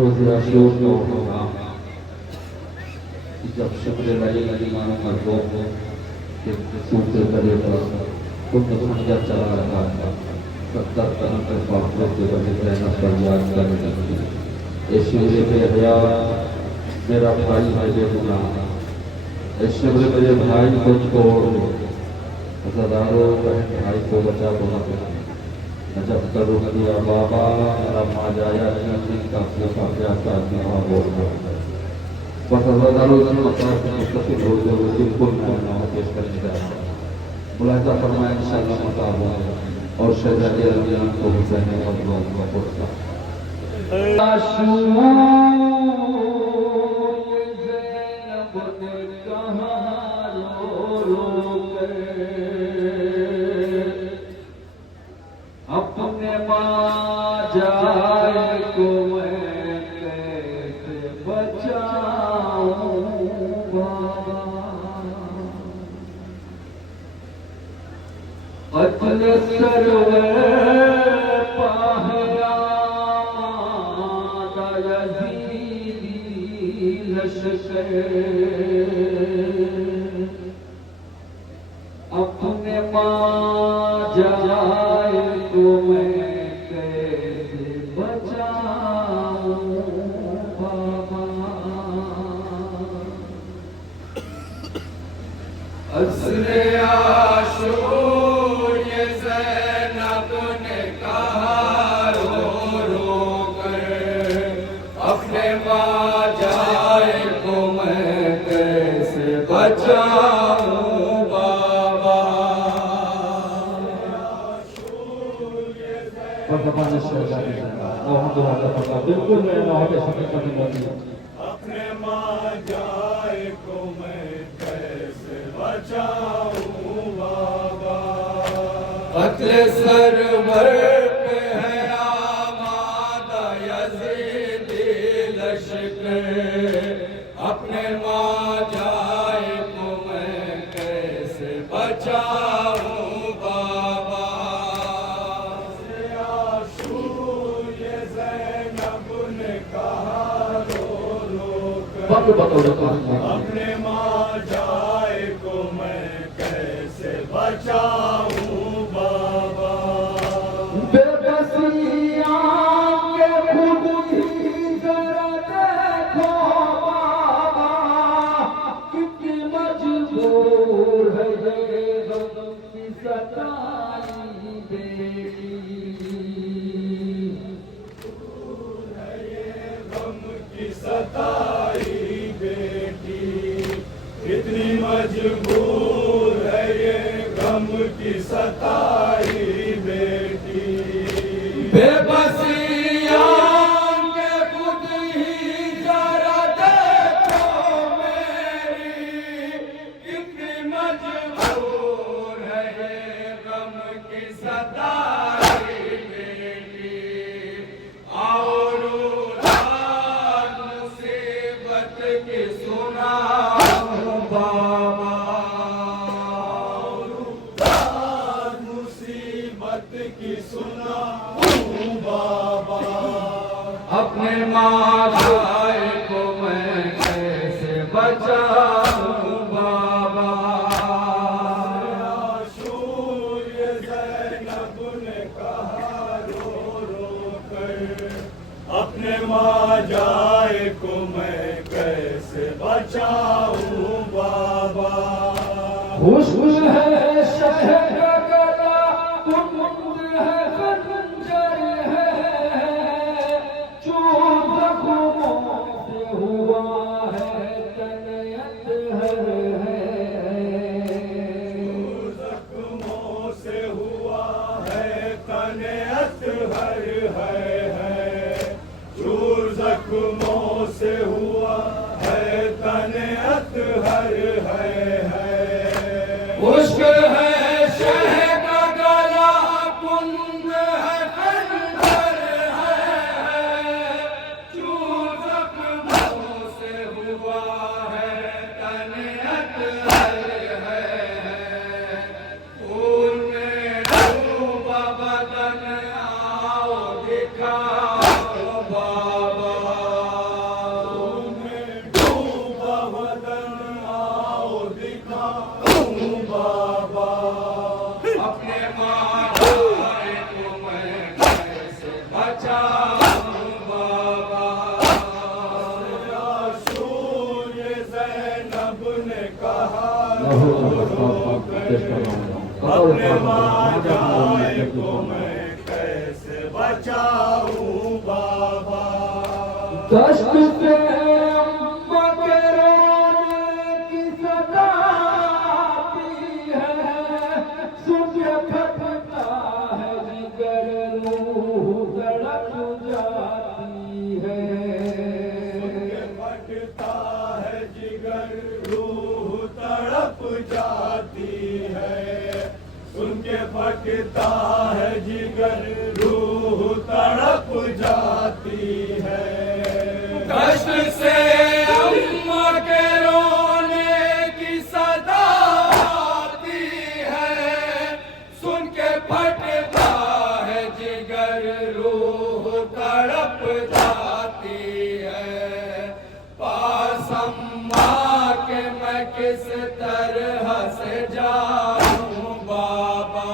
रोज़ आशियों को होगा जब शुक्र लगी मानो मर्दों के सूखे करेगा तुम समझा चला रहा था सत्तर तरह के पापों के बने रहना फरियाद कर रही है शिवरे पे हया मेरा भाई है बेगुनाह शिवरे मेरे भाई को छोड़ हजारों बहन भाई को बचा बोला जब करो दिया बाबा मेरा माँ जाया का पूछा क्या चाहती वहाँ बोल रहा बस हजारों जन मतलब मुस्तफी बोल दो बिल्कुल मैं नाम पेश करने जा रहा हूँ मुलाजा फरमाया इंशाअल्लाह मुताबिक और शहजादी रमजान को भी कहने और लोगों का पुरस्कार अपने माँ जाए को मैं कैसे बचाऊं अतल सर्वे पाहया दयदीदी लशके अपने माँ जाए तो मैं कैसे बचाऊं बाबा असरे आशूर ये ज़ैनब ने कहा रो रो कर अपने माँ जाए तो मैं कैसे बचाऊं बिल्कुल अपने माँ जाए को मैं कैसे बचाऊं बाबा अतले सरवर पे है आमादा यज़ीदी लश्कर अपने माँ जाए तो मैं कैसे बचाऊं अपने माँ जाए को मैं कैसे बचाऊं बाबा बेबसिया के खुद ही जरा देखो बाबा कितनी मजबूर है ये गम की सताई बेटी सताई बेटी कितनी मजबूर है ये गम की सताई बेटी बेबसिया के खुद ही जरा देखो मेरी कितनी मजबूर है ये गम की सताई बेटी और के सुना बाबा मुसीबत की सुना बाबा अपने माँ जाए को मैं कैसे बचाऊं बाबा सूर्य ज़ैनब ने कहा रो रो कर अपने माँ जाए को मैं कैसे बचाऊं बाबा हुस्न है शहर का गला कुंद है खंजर है जो जख्मों से हुआ है तनयत जो जख्मों से हुआ है तनयत है जो जख्मों से हुआ है तनयत है उश्क है शह का गला कुंद है खंजर है जो जख्मों से हुआ है तनयत है खून में डूबा बदन आओ दिखाओ बाबा अपने माँ जाए को मैं कैसे बचाऊं बाबा। दश्त से अम्मा के रोने की सदा आती है, सुन के फटता है जिगर, रूह तड़प जाती है। फटता है जिगर, रूह तड़प जाती है। सुन के फटता है जिगर, रूह तड़प जाती है। कष्ट से अम्मा के रोने की सदा आती है। सुन के फटता है जिगर, रूह तड़प जाती है। पास अम्मा के मैं किस तरह से जाऊं बाबा।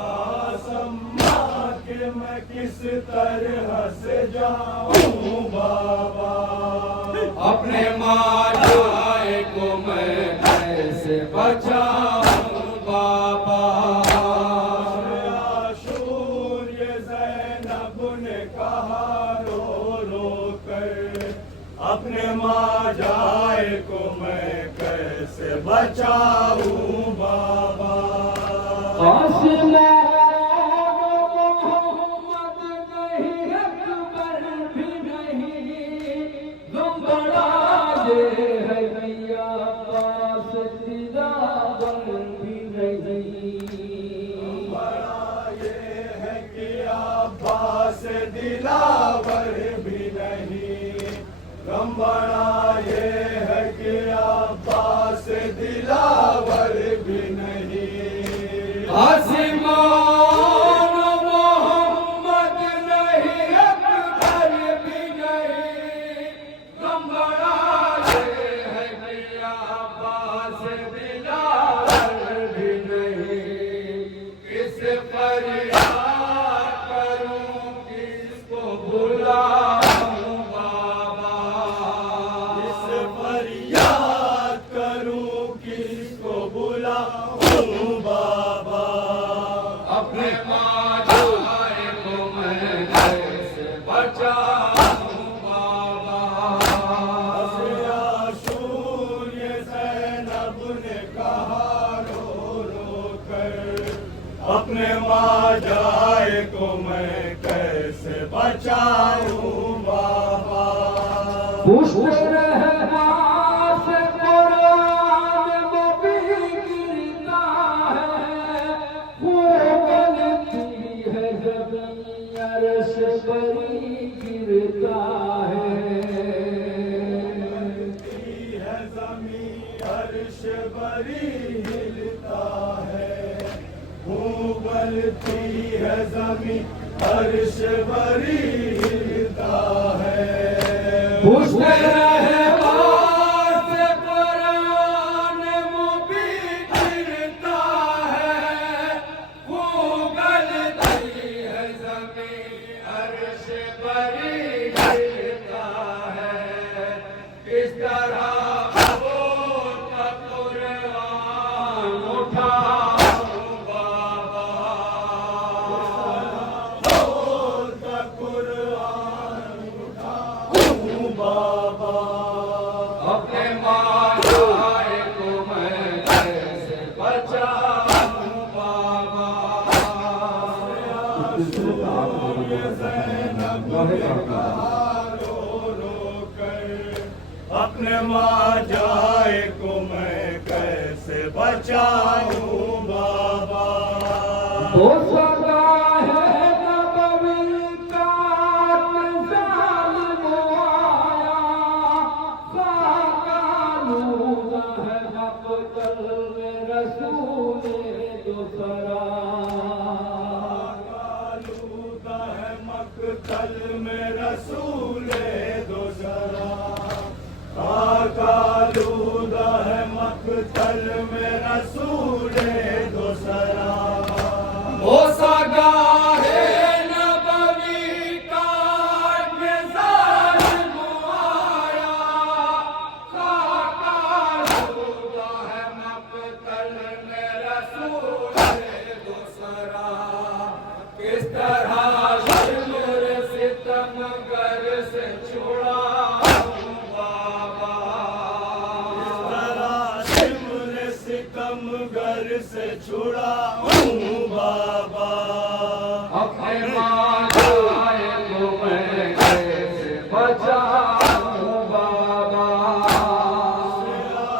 पास अम्मा के मैं किस तरह से जाऊं बाबा। अपने माँ जाए को मैं कैसे बचाऊं बाबा। आशूर ये ज़ैनब ने कहा रो रो कर, अपने माँ जाए को मैं कैसे बचाऊं बाबा। अब्बास दिलावर भी नहीं, गम बड़ा ये है कि अब्बास दिलावर भी नहीं। आसमान मोहम्मद नहीं, अकबर भी नहीं, गम बड़ा ये है कि अब्बास दिलावर भी नहीं। किस फरियाद करूं, किसको बुलाऊं बाबा। किस फरियाद करूं, किसको बुलाऊं बाबा। अपने माँ जाए को मैं कैसे बचाऊं बाबा। आशूर ये ज़ैनब ने कहा रो रो कर, अपने माँ जाए को मैं कैसे बचाऊं बाबा। पुष्प रहना से कुरान में भी गिरता है, वो गलती है ज़मीन अर्श परी गिरता है। गलती है ज़मीन अर्श बरी हिलता है। गलती है ज़मीन अर्श बरी हिलता है। पुष्प से कुरान मुबी गिरता है। वो गलती है ज़मीन अर्श बरी हिलता है। किस तरह वो कुरान उठाऊं बाबा। कुरान उठाऊं बाबा। अपने माँ जाए को मैं कैसे बचाऊं बाबा। रो रो कर, अपने माँ जाए को मैं कैसे बचाऊं बाबा। हो सका है नबवी का इंतज़ाम आया, साकालूदा है मक़तल में रसूले दूसरा। साकालूदा है मक़तल में रसूले दूसरा। साकालूदा है मक़तल में रसूले दूसरा। ओ से छुड़ा हूँ बाबा। इस तरह सिमर सितम घर से छुड़ा हूँ बाबा। अपने माँ जाए तो मैं कैसे बचाऊं बाबा।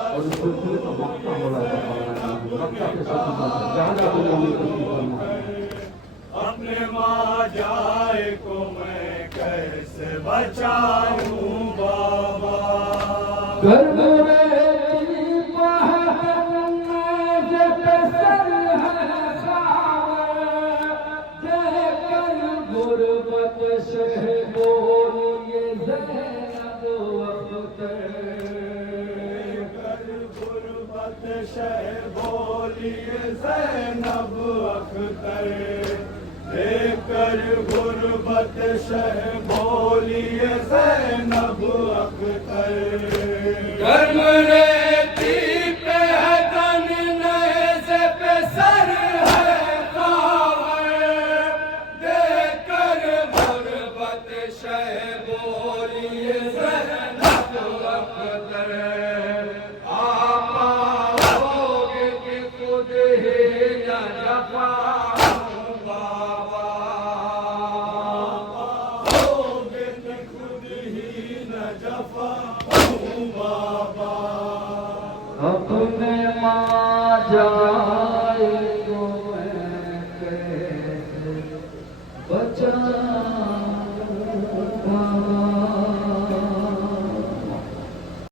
और इस सिलसिले का मक्का हो रहा था, मक्का के साथ जहाँ जाते अपने माँ जाए को मैं कैसे बचाऊं बाबा। घर में गुरबत शह बोलिए ज़ैनब अख्तर। गुरबत शह बोलिए ज़ैनब अख्तर। लेकर गुरबत शह बोलिए ज़ैनब अख्तर। गर्म रेती पे है तन नए पे सर है कावर। देकर गुरबत शह बोलिए ज़ैनब अख्तर। आपा होगे कि खुद ही न जफा हूँ बाबा। आपा होगे कि खुद ही न जफा हूँ बाबा। अपने माँ जा